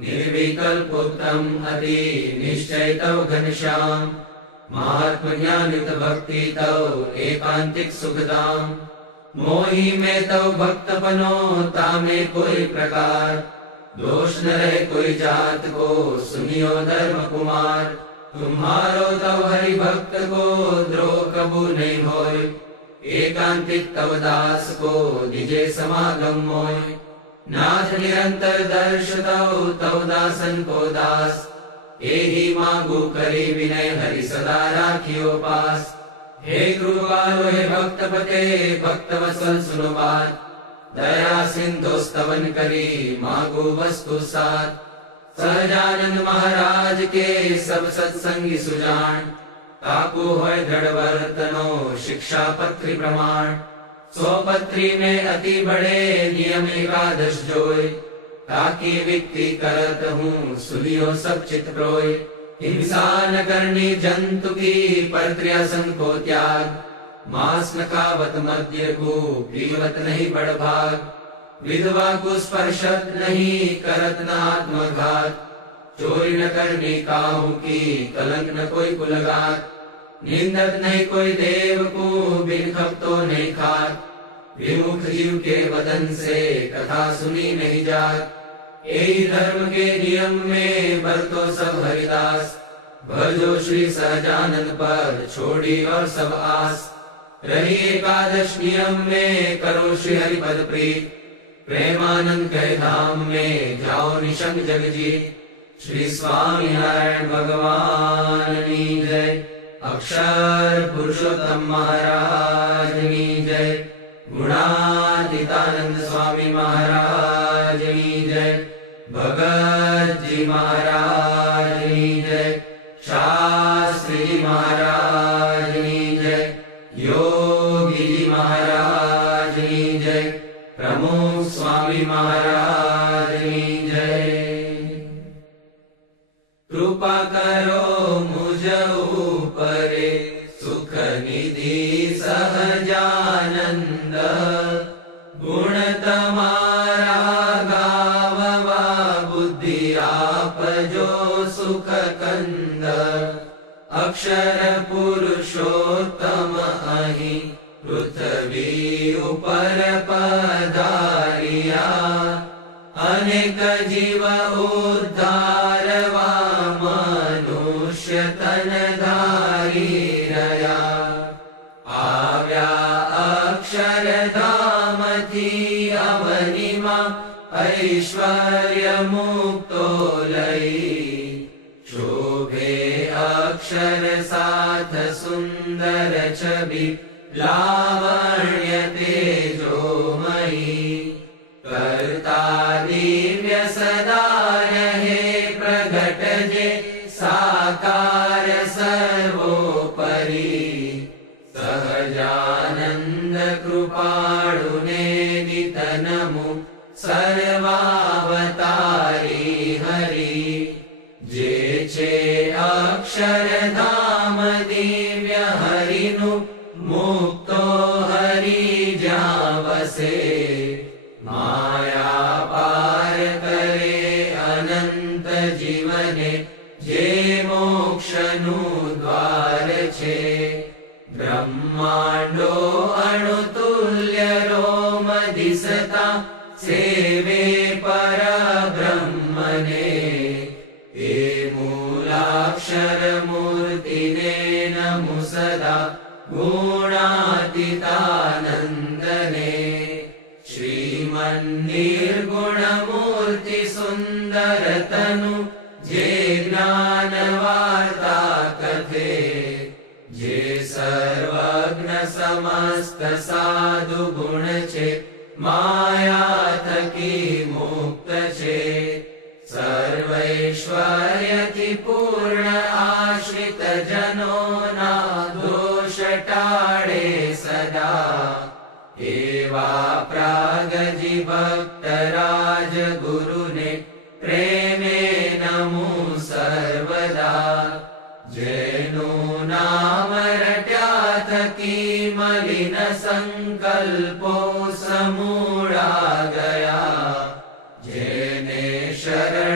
निर्विकल्पोक्तम् अति निश्चय तव घनश्याम। महात्मज्ञानित भक्ति तव एकांतिक सुखदाम। मोही में तव भक्तपनो तामे कोई प्रकार। दोष न रहे कोई जात को सुनियो धर्म कुमार। तुम्हारो तव हरि भक्त को द्रोह कबू नहीं होय। एकांतिक तव दास को निजे समागम मोय। नाथ निरंतर दर्श तव दासन को दास। एही मांगू करी विनय हरि सदा राखियो पास। हे कृपालो हे भक्तपते भक्तवत्सल सुनो बात। दया सिंधु स्तवन करी मांगू वस्तु साथ। सहजानंद महाराज के सब सत्संगी सुजान। ताकू होय दृढ़ वर्तनो शिक्षा पत्री प्रमाण। 100 पत्री में अति बड़े नियम एकादश जोय। ताकि विक्ति करत हूँ सुनियो सब चित प्रोय। हिंसा न करनी जंतु की परत्र्यासन को त्याग। मांस न खावत मद्य को पीवत नहीं बड़ भाग। विधवा को स्पर्शत नहीं करत न आत्मघात। चोरी न करनी काहू की कलंक न कोई कुलगात। निंदत नहीं कोई देव को बिन खपतो नहीं खात। विमुख जीव के वदन से कथा सुनी नहीं जात। यही धर्म के नियम में बरतो सब हरिदास। भजो श्री सहजानंद पर छोड़ी और सब आस। रही एकादश नियम में करो श्री हरि पद प्रीत। प्रेमानंद के धाम में जाओ निशंक जग जीत। श्री स्वामी नारायण भगवान की जय। अक्षर पुरुषोत्तम महाराज की जय। गुणातीतानंद स्वामी महाराज की जय। भगत जी महाराज की जय। शास्त्री जी महाराज की जय। योगी जी महाराज की जय। प्रमुख स्वामी महाराज की जय। कृपा करो मुझ ऊपरे सुख निधि सहजानंद। गुण तमारा गाववा बुद्धि आप जो सुख कंद। अक्षर पुरुषोत्तम अहि पृथ्वी ऊपर पधारिया। अनेक जीव उद्धारवा मनुष्य तन धारी रया। आव्या अक्षर धाम थी अवनिमा ऐश्वर्य मुक्तो लई। शोभे अक्षर साथ सुंदर छवि लावण्य तेजोमयी। कर्ता दिव्य सदा रहे प्रगट जे साकार सर्वोपरि। सहजानंद कृपाळुने नितनमु सर्वावतारी हरि। जे छे अक्षरधाम दिव्य हरिनु मुक्तो हरि ज्યાં वसे। माया पार करे अनंत जीवने जे मोक्षनु द्वार छे। ब्रह्मांडो अणुतुल्य रोम दिसता सेवे पर ब्रह्मने। ए मूलाक्षर मूर्तिने नमु सदा गुणातीतानंदने। श्रीमन्निर्गुण मूर्ति सुंदर तनु जे ज्ञान वार्ता कथे। जे सर्वज्ञ समस्त साधु गुण छे माया थकी मुक्त छे। सर्वैश्वर्य की पूर्ण आश्रित जनों ना दोष टाळे सदा। एवा प्रागजी भक्त राज गुरुने प्रेमे नमु सर्वदा। जेनु नाम रट्या थकी मलिन संकल्पो समूळा गया। जेने शरण